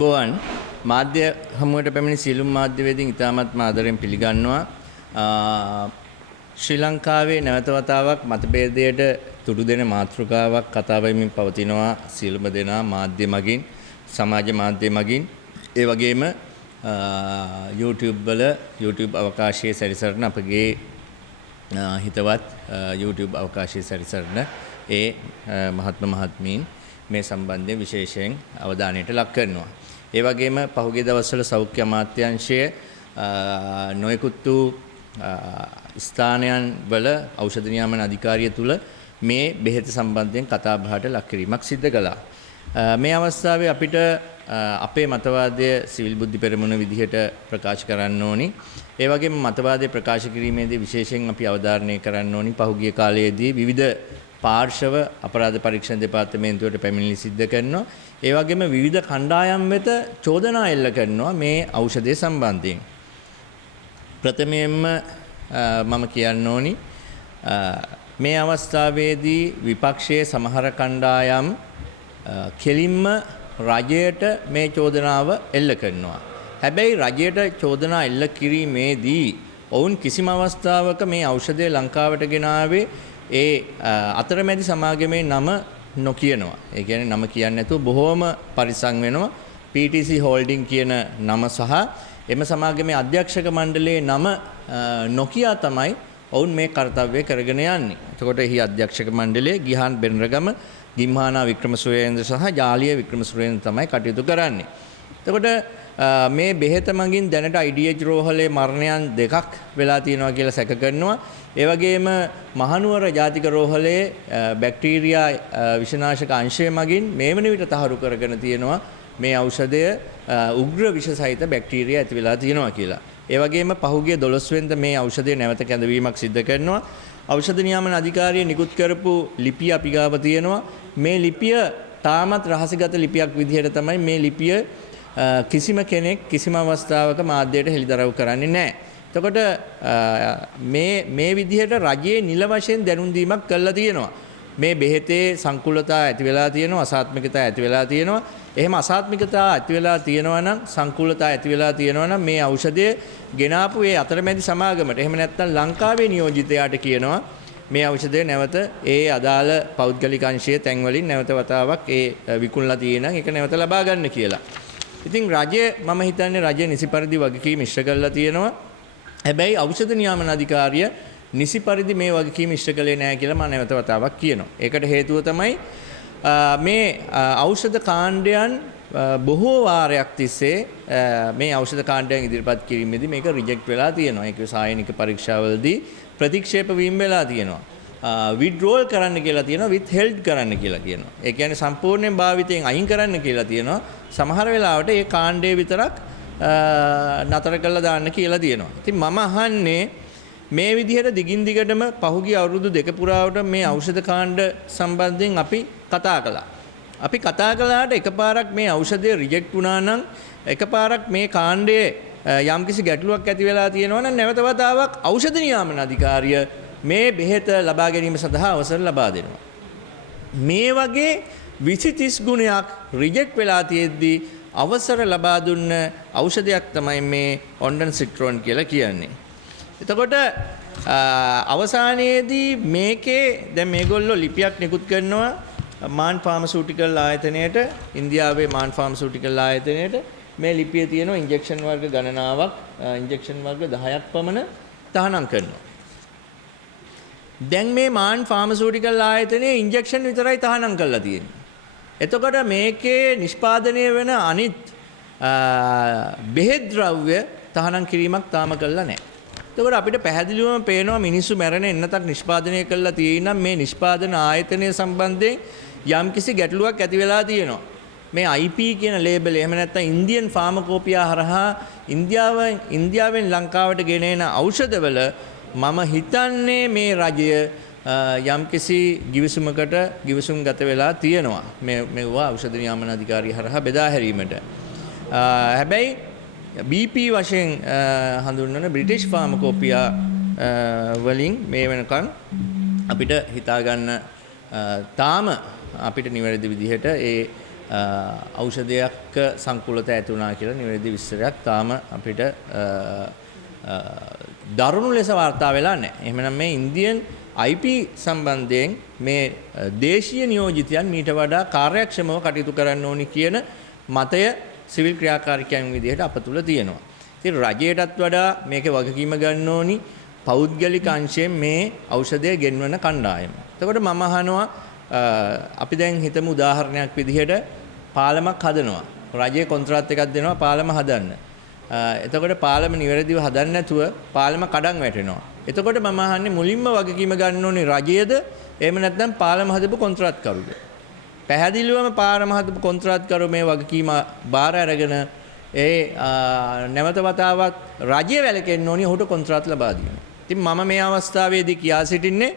අයිබෝවන් මාධ්‍ය හමුවට පැමිණි සියලුම මාධ්‍යවේදීන් ඉතාමත් ආදරෙන් පිළිගන්නවා. ශ්‍රී ලංකාවේ නැවත වතාවක් මතභේදයට තුඩු දෙන මාතෘකාවක් කතා වෙමින් පවතිනවා සියලුම දෙනා මාධ්‍ය මගින්, සමාජ මාධ්‍ය මගින්, ඒ වගේම YouTube අවකාශයේ සැරිසරන අපගේ හිතවත් YouTube අවකාශයේ සැරිසරන ඒ මහත්මීන් මේ සම්බන්ධයෙන් විශේෂයෙන් අවධානයට ලක් කරනවා. ඒ වගේම පහුගිය දවස්වල සෞඛ්‍ය අමාත්‍යාංශයේ නොයෙකුත් වූ ස්ථානයන් වල ඖෂධ නියාමන අධිකාරිය තුල මේ බෙහෙත සම්බන්ධයෙන් කතා බහට ලක් කිරීමක් සිදු කළා. මේ අවස්ථාවේ අපිට අපේ මතවාදය සිවිල් බුද්ධි පෙරමුණ විදිහට ප්‍රකාශ කරන්න ඕනි. ඒ වගේම මතවාදය ප්‍රකාශ කිරීමේදී විශේෂයෙන් අපි අවධාරණය කරන්න ඕනි පහුගිය කාලයේදී විවිධ පාර්ශව අපරාධ පරීක්ෂණ දෙපාර්තමේන්තුවට පැමිණිලි සිද්ධ කරනවා. ඒ වගේම විවිධ කණ්ඩායම් වෙත චෝදනා එල්ල කරනවා මේ ඖෂධය සම්බන්ධයෙන්. ප්‍රථමයෙන්ම මම කියන්න ඕනි මේ අවස්ථාවේදී විපක්ෂයේ සමහර කණ්ඩායම් කෙලින්ම රජයට මේ චෝදනාව එල්ල කරනවා. හැබැයි රජයට චෝදනා එල්ල කිරීමේදී ඔවුන් කිසිම අවස්ථාවක මේ ඖෂධය ලංකාවට ගෙනාවේ ඒ අතරමැදි සමාගමේ නම නොකියනවා. ඒ කියන්නේ නම කියන්නේ නැතුව බොහෝම පරිස්සම් වෙනවා. PTC Holding කියන නම සහ එම සමාගමේ අධ්‍යක්ෂක මණ්ඩලයේ නම නොකියා තමයි ඔවුන් මේ කාර්යය කරගෙන යන්නේ. එතකොට එහි අධ්‍යක්ෂක මණ්ඩලයේ ගිහාන් බෙන්රගම, ගිම්හානා වික්‍රමසුරේන්ද්‍ර සහ ජාලිය වික්‍රමසුරේන්ද්‍ර තමයි කටයුතු කරන්නේ. එතකොට මේ බෙහෙත මගින් දැනට IDH රෝහලේ මරණයන් දෙකක් වෙලා තියෙනවා කියලා සැක කරනවා. ඒ වගේම මහනුවර ජාතික රෝහලේ බැක්ටීරියා විෂනාශක අංශය මගින් මේ වන විට තහවුරු කරගෙන තියෙනවා මේ ඖෂධය උග්‍ර විෂ සහිත බැක්ටීරියා ඇති වෙලා තියෙනවා කියලා. ඒ වගේම පහුගිය 12 වෙනිදා මේ ඖෂධය නැවත කැඳවීමක් සිදු කරනවා. ඖෂධ නියාමන අධිකාරිය නිකුත් කරපු ලිපිය අපි ගාව තියෙනවා. මේ ලිපිය තාමත් රහසිගත ලිපියක් විදිහට තමයි මේ ලිපිය කිසිම කෙනෙක් කිසිම අවස්ථාවක මාධ්‍යයට හෙළිදරව් කරන්නේ නැහැ. එතකොට මේ විදිහට රජයේ නිල වශයෙන් දැනුම් දීමක් කළා තියෙනවා. මේ බෙහෙතේ සංකූලතා ඇති වෙලා තියෙනවා, අසාත්මිකතා ඇති වෙලා තියෙනවා. එහෙම අසාත්මිකතා ඇති වෙලා තියෙනවා නම්, සංකූලතා ඇති වෙලා තියෙනවා නම් මේ ඖෂධය ගෙනාපු ඒ අතරමැදි සමාගමට, එහෙම නැත්නම් ලංකාවේ නියෝජිතයාට කියනවා මේ ඖෂධය නැවත ඒ අදාළ පෞද්ගලික අංශයේ තැන් වලින් නැවත වතාවක් ඒ විකුණලා තියෙනවා. ඒක නැවත ලබා ගන්න කියලා. ඉතින් රජය මම හිතන්නේ රජය නිසි පරිදි වගකීම් ඉෂ්ට කරලා තියෙනවා. හැබැයි ඖෂධ නියාමන අධිකාරිය නිසි පරිදි මේ වගකීම් ඉෂ්ට කළේ නැහැ කියලා මම නැවත වතාවක් කියනවා. ඒකට හේතුව තමයි මේ ඖෂධ කාණ්ඩයන් බොහෝ වාරයක් තිස්සේ මේ ඖෂධ කාණ්ඩයන් ඉදිරිපත් කිරීමේදී මේක රිජෙක්ට් වෙලා තියෙනවා. ඒක සායනික පරීක්ෂාවලදී ප්‍රතික්ෂේප වීම වෙලා තියෙනවා. withdrawal කරන්න කියලා තියෙනවා, withheld කරන්න කියලා කියනවා. ඒ කියන්නේ සම්පූර්ණයෙන් භාවිතයෙන් අයින් කරන්න කියලා තියෙනවා. සමහර වෙලාවට ඒ කාණ්ඩය විතරක් නතර කරලා දාන්න කියලා තියෙනවා. ඉතින් මම අහන්නේ මේ විදිහට දිගින් දිගටම පහුගිය අවුරුදු දෙක පුරාවට මේ ඖෂධ කාණ්ඩ සම්බන්ධයෙන් අපි කතා කළා. අපි කතා කළාට එකපාරක් මේ ඖෂධය රිජෙක්ට් වුණා නම්, එකපාරක් මේ කාණ්ඩයේ යම්කිසි ගැටලුවක් ඇති වෙලා තියෙනවා නම් නැවත වතාවක් ඖෂධ නියාමන අධිකාරිය මේ බෙහෙත ලබා ගැනීම සඳහා අවසර ලබා දෙනවා. මේ වගේ 20-30 ගුණයක් රිජෙක්ට් වෙලා තියෙද්දී අවසර ලබා දුන්න ඖෂධයක් තමයි මේ ඔන්ඩන්සිට්‍රෝන් කියලා කියන්නේ. එතකොට අවසානයේදී මේකේ දැන් මේගොල්ලෝ ලිපියක් නිකුත් කරනවා මාන් ෆාමසිටිකල් ආයතනයට, ඉන්දියාවේ මාන් ෆාමසිටිකල් ආයතනයට. මේ ලිපියේ තියෙනවා ඉන්ජෙක්ෂන් වර්ග ගණනාවක්, ඉන්ජෙක්ෂන් වර්ග 10ක් පමණ තහනම් කරනවා. දැන් මේ මාන් ෆාමසිටිකල් ආයතනයේ ඉන්ජෙක්ෂන් විතරයි තහනම් කරලා තියෙන්නේ. එතකොට මේකේ නිෂ්පාදනය වෙන අනිත් බෙහෙත් ද්‍රව්‍ය තහනම් කිරීමක් තාම කළා නැහැ. එතකොට අපිට පැහැදිලිවම පේනවා මිනිස්සු මැරෙන එන්නතක් නිෂ්පාදනය කළා තියෙනම් මේ නිෂ්පාදන ආයතනය සම්බන්ධයෙන් යම්කිසි ගැටලුවක් ඇති වෙලා තියෙනවා. මේ IP කියන ලේබල් එහෙම නැත්නම් ඉන්දියන් ෆාමකෝපියා හරහා ඉන්දියාවෙන් ලංකාවට ගෙනෙන ඖෂධවල මම හිතන්නේ මේ රජය යම්කිසි ගිවිසුම්ගත වෙලා තියෙනවා මේවා ඖෂධ නියාමන අධිකාරිය හරහා බෙදා හැරීමට. හැබැයි BP වශයෙන් හඳුන්වන බ්‍රිටිෂ් ෆාමකෝපියා වලින් මේ වෙනකන් අපිට හිතා ගන්න තාම අපිට නිවැරදි විදිහට ඒ ඖෂධයක් සංකූලතා ඇති වුණා කියලා නිවැරදි විස්තරයක් තාම අපිට දරුණු ලෙස වාර්තා වෙලා නැහැ. එහෙමනම් මේ ඉන්දියන් IP සම්බන්ධයෙන් මේ දේශීය නියෝජිතයන් මීට වඩා කාර්යක්ෂමව කටයුතු කරන්න ඕනි කියන මතය සිවිල් ක්‍රියාකාරිකයන් විදිහට අප තුල තියෙනවා. ඉතින් රජයටත් වඩා මේකේ වගකීම ගන්න ඕනි පෞද්ගලික අංශයෙන් මේ ඖෂධය ගෙන්වන කණ්ඩායම. එතකොට මම අහනවා අපි දැන් හිතමු උදාහරණයක් විදිහට පාලමක් හදනවා. රජයේ කොන්ත්‍රාත් එකක් දෙනවා පාලම හදන්න. එතකොට පාලම නිවැරදිව හදන්න නැතුව පාලම කඩන් වැටෙනවා. එතකොට මම අහන්නේ මුලින්ම වගකීම ගන්න ඕනේ රජයේද එහෙම නැත්නම් පාලම හදපු කොන්ත්‍රාත්කරුද? පැහැදිලිවම පාලම හදපු කොන්ත්‍රාත්කරු මේ වගකීම බාර අරගෙන නැවත වතාවක් රජය වැළකෙන්න ඕනි ඔහුට කොන්ත්‍රාත් ලබා දීම. ඉතින් මම මේ අවස්ථාවේදී කියා සිටින්නේ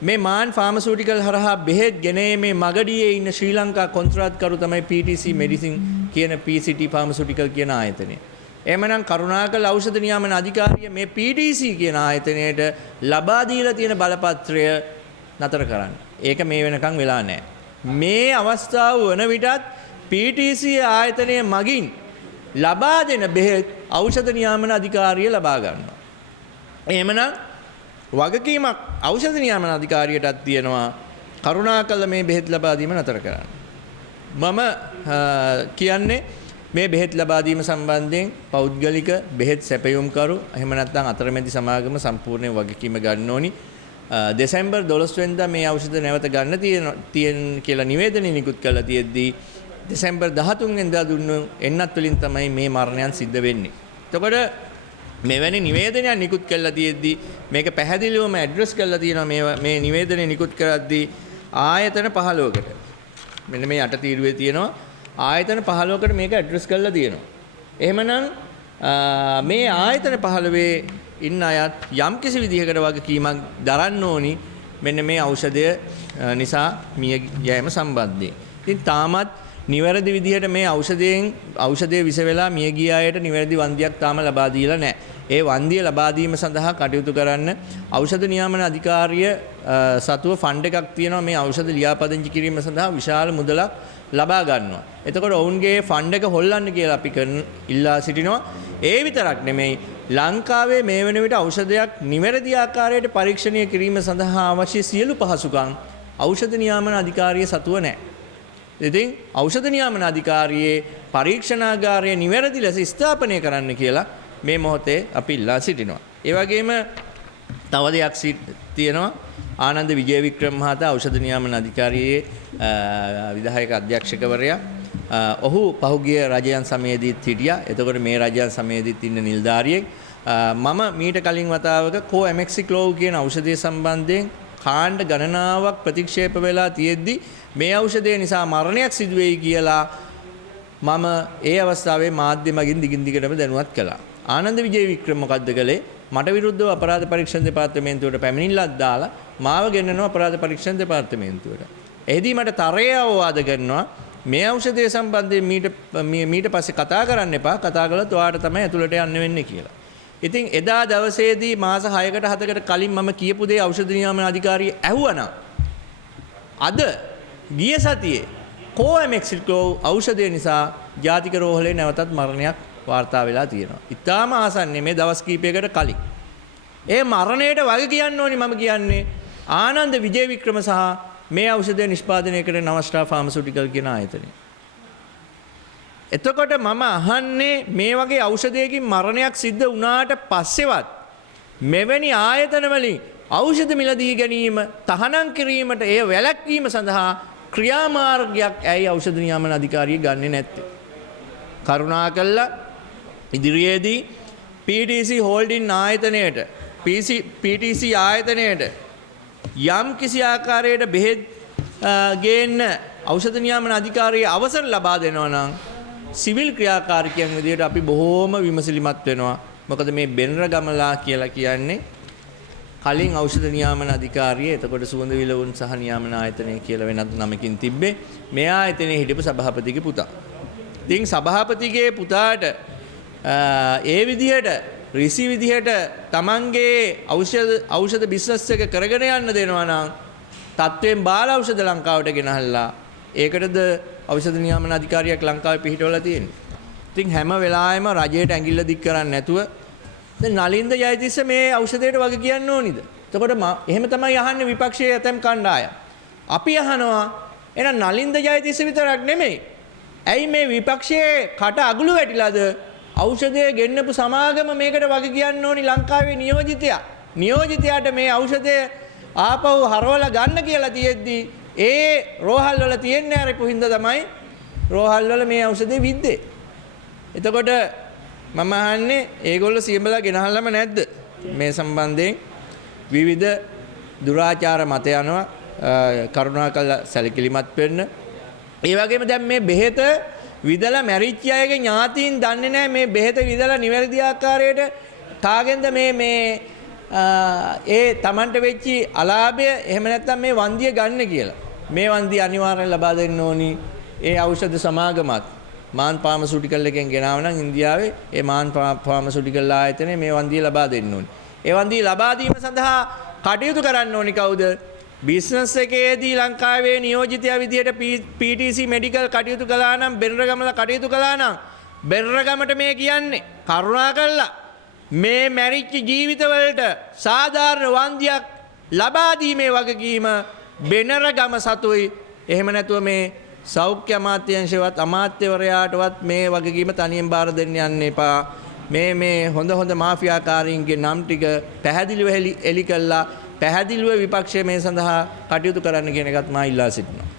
මේ මාන් ෆාමසිටිකල් හරහා බෙහෙත් ගෙනීමේ මගඩියේ ඉන්න ශ්‍රී ලංකා කොන්ත්‍රාත්කරු තමයි PTC මෙඩිසින් කියන PCT ෆාමසිටිකල් කියන ආයතනය. එහෙමනම් කරුණාකර ඖෂධ නියාමන අධිකාරිය මේ PTC කියන ආයතනයට ලබා දීලා තියෙන බලපත්‍රය නතර කරන්න. ඒක මේ වෙනකන් වෙලා නැහැ. මේ අවස්ථාව වන විටත් PTC ආයතනයේ මගින් ලබා දෙන බෙහෙත් ඖෂධ නියාමන අධිකාරිය ලබා ගන්නවා. එහෙමනම් වගකීමක් ඖෂධ නියාමන අධිකාරියටත් තියෙනවා කරුණාකර මේ බෙහෙත් ලබා දීම නතර කරන්න. මම කියන්නේ මේ බෙහෙත් ලබා දීම සම්බන්ධයෙන් පෞද්ගලික බෙහෙත් සැපයුම්කරු එහෙම නැත්නම් අතරමැදි සමාගම සම්පූර්ණයෙන් වගකීම ගන්න ඕනි. දෙසැම්බර් 12 වෙනිදා මේ ඖෂධ නැවත ගන්න තියෙන කියලා නිවේදනය නිකුත් කළා තියෙද්දී දෙසැම්බර් 13 වෙනිදා දුන්නු එන්නත් වලින් තමයි මේ මරණයන් සිද්ධ වෙන්නේ. එතකොට මෙවැනි නිවේදනයක් නිකුත් කළා තියෙද්දී මේක පැහැදිලිවම ඇඩ්‍රස් කරලා තියෙනවා මේ නිවේදනය නිකුත් කරද්දී ආයතන 15කට. මෙන්න මේ යට තීරුවේ තියෙනවා ආයතන 15කට මේක ඇඩ්‍රස් කරලා තියෙනවා. එහෙමනම් මේ ආයතන 15 ඉන්න අයත් යම් කිසි විදිහකට වගකීමක් දරන්න ඕනි මෙන්න මේ ඖෂධය නිසා මිය යෑම සම්බන්ධයෙන්. ඉතින් තාමත් නිවැරදි විදිහට මේ ඖෂධයේ විස වෙලා මිය ගිය අයට නිවැරදි වන්දියක් තාම ලබා දීලා නැහැ. ඒ වන්දිය ලබා දීම සඳහා කටයුතු කරන්න ඖෂධ නියාමන අධිකාරිය සතුව ෆන්ඩ් එකක් තියෙනවා මේ ඖෂධ ලියාපදිංචි කිරීම සඳහා විශාල මුදලක් ලබා ගන්නවා. එතකොට ඔවුන්ගේ ෆන්ඩ් එක හොල්ලන්න කියලා අපි ඉල්ලා සිටිනවා. ඒ විතරක් නෙමෙයි ලංකාවේ මේ වෙන විට ඖෂධයක් නිවැරදි ආකාරයට පරීක්ෂණය කිරීම සඳහා අවශ්‍ය සියලු පහසුකම් ඖෂධ නියාමන අධිකාරිය සතුව නැහැ. ඉතින් ඖෂධ නියාමන අධිකාරියේ පරීක්ෂණාගාරය නිවැරදි ලෙස ස්ථාපනය කරන්න කියලා මේ මොහොතේ අපි ඉල්ලා සිටිනවා. ඒ වගේම තව දෙයක් තියෙනවා ආනන්ද විජේවික්‍රම මහතා ඖෂධ නියාමන අධිකාරියේ විධායක අධ්‍යක්ෂකවරයා. ඔහු පහුගිය රජයන් සමයේදීත් හිටියා. එතකොට මේ රජයන් සමයේදීත් ඉන්න නිලධාරියෙක්. මම මීට කලින් වතාවක කෝඇමෙක්සික්ලෝව් කියන ඖෂධය සම්බන්ධයෙන් කාණ්ඩ ගණනාවක් ප්‍රතික්ෂේප වෙලා තියෙද්දි මේ ඖෂධය නිසා මරණයක් සිදු වෙයි කියලා මම ඒ අවස්ථාවේ මාධ්‍ය මගින් දිගින් දිගටම දැනුවත් කළා. ආනන්ද විජේවික්‍රම මොකද්ද කළේ? මට විරුද්ධව අපරාධ පරීක්ෂණ දෙපාර්තමේන්තුවට පැමිණිල්ලක් දාලා මාව ගෙන්නනවා අපරාධ පරීක්ෂණ දෙපාර්තමේන්තුවට. එෙහිදී මට තරය අවවාද කරනවා මේ ඖෂධය සම්බන්ධයෙන් මීට පස්සේ කතා කරන්න එපා. කතා කළොත් ඔයාලට තමයි ඇතුළට යන්න වෙන්නේ කියලා. ඉතින් එදා දවසේදී මාස 6කට 7කට කලින් මම කියපු දේ ඖෂධ නියාමන අධිකාරිය ඇහුවනම් අද ගිය සතියේ කෝඇමෙක්සික්ලෝව් ඖෂධය නිසා ජාතික රෝහලේ නැවතත් මරණයක් වාර්තා වෙලා තියෙනවා. ඊටාම ආසන්නේ මේ දවස් කීපයකට කලින්. ඒ මරණයට වග කියන්න ඕනි මම කියන්නේ ආනන්ද විජේවික්‍රම සහ මේ ඖෂධය නිෂ්පාදනය කරන නවස්ටා ෆාමසිටිකල් කියන ආයතනය. එතකොට මම අහන්නේ මේ වගේ ඖෂධයකින් මරණයක් සිද්ධ වුණාට පස්සෙවත් මෙවැනි ආයතන වලින් ඖෂධ මිලදී ගැනීම තහනම් කිරීමට එය වැළැක්වීම සඳහා ක්‍රියාමාර්ගයක් ඇයි ඖෂධ නියාමන අධිකාරිය ගන්නෙ නැත්තේ? කරුණාකරලා ඉදිරියේදී PTC හෝල්ඩින් ආයතනයට PTC ආයතනයට යම් කිසි ආකාරයකට බෙහෙත් ගේන්න ඖෂධ නියාමන අධිකාරියේ අවසර ලබා දෙනවා නම් සිවිල් ක්‍රියාකාරිකයන් විදිහට අපි බොහෝම විමසිලිමත් වෙනවා. මොකද මේ බෙන්රගමලා කියලා කියන්නේ කලින් ඖෂධ නියාමන අධිකාරිය එතකොට සුවඳ විලවුන් සහ නියාමන ආයතනය කියලා වෙනත් නමකින් තිබ්බේ. මේ ආයතනයේ හිටපු සභාපතිගේ පුතා. ඉතින් සභාපතිගේ පුතාට ඒ විදිහට ඍෂි විදිහට තමන්ගේ ඖෂධ බිස්නස් එක කරගෙන යන්න දෙනවා නම් තත්වයෙන් බාල ඖෂධ ලංකාවට ගෙනහල්ලා ඒකටද ඖෂධ නියාමන අධිකාරියක් ලංකාවේ පිහිටවලා තියෙන්නේ. ඉතින් හැම වෙලාවෙම රජයට ඇඟිල්ල දික් කරන්නේ නැතුව දැන් නලින්ද ජයතිස්ස මේ ඖෂධයට වග කියන්න ඕනිද? එතකොට එහෙම තමයි අහන්නේ විපක්ෂයේ ඇතම් කණ්ඩායම්. අපි අහනවා එහෙනම් නලින්ද ජයතිස්ස විතරක් නෙමෙයි. ඇයි මේ විපක්ෂයේ කට අගුළු වැටිලාද? ඖෂධය ගෙන්නපු සමාගම මේකට වග කියන්න ඕනි ලංකාවේ නියෝජිතයා. නියෝජිතයාට මේ ඖෂධය ආපහු හරවලා ගන්න කියලා තියෙද්දි ඒ රෝහල් වල තියෙන්නේ අර පුහින්ද තමයි රෝහල් වල මේ ඖෂධය විද්දේ. එතකොට මම අහන්නේ ඒගොල්ලෝ සියඹලා ගෙනහල්ලාම නැද්ද? මේ සම්බන්ධයෙන් විවිධ දුරාචාර මත යනවා කරුණාකරලා සැලකිලිමත් වෙන්න. ඒ වගේම දැන් මේ බෙහෙත විදලා මැරිච්ච අයගේ ඥාතීන් දන්නේ නැහැ මේ බෙහෙත විදලා නිවැරදි ආකාරයට කාගෙන්ද මේ ඒ Tamanට වෙච්චි අලාභය එහෙම නැත්නම් මේ වන්දිය ගන්න කියලා. මේ වන්දිය අනිවාර්යෙන් ලබා දෙන්න ඕනි ඒ ඖෂධ සමාගමත්. මාන් ෆාමසිටිකල් එකෙන් ගෙනාව නම් ඉන්දියාවේ ඒ මාන් ෆාමසිටිකල් ආයතනයේ මේ වන්දිය ලබා දෙන්න ඕනි. ඒ වන්දිය ලබා දීම සඳහා කටයුතු කරන්න ඕනි කවුද? බිස්නස් එකේදී ලංකාවේ නියෝජිතයා විදියට PTC මෙඩිකල් කටයුතු කළා නම් බෙරරගමල කටයුතු කළා නම් බෙරරගමට මේ කියන්නේ කරුණාකරලා මේ මැරිච්ච ජීවිතවලට සාධාරණ වන්දියක් ලබා දීමේ වගකීම බෙනරගම සතුයි. එහෙම නැතුව මේ සෞඛ්‍ය අමාත්‍යාංශවත් අමාත්‍යවරයාටවත් මේ වගකීම තනියෙන් බාර දෙන්න යන්න එපා. මේ හොඳ මාෆියාකාරීන්ගේ නම් ටික පැහැදිලිව එලි කළා පැහැදිලිව විපක්ෂය මේ සඳහා කටයුතු කරන්න කියන එකත් මා ඉල්ලා සිටිනවා.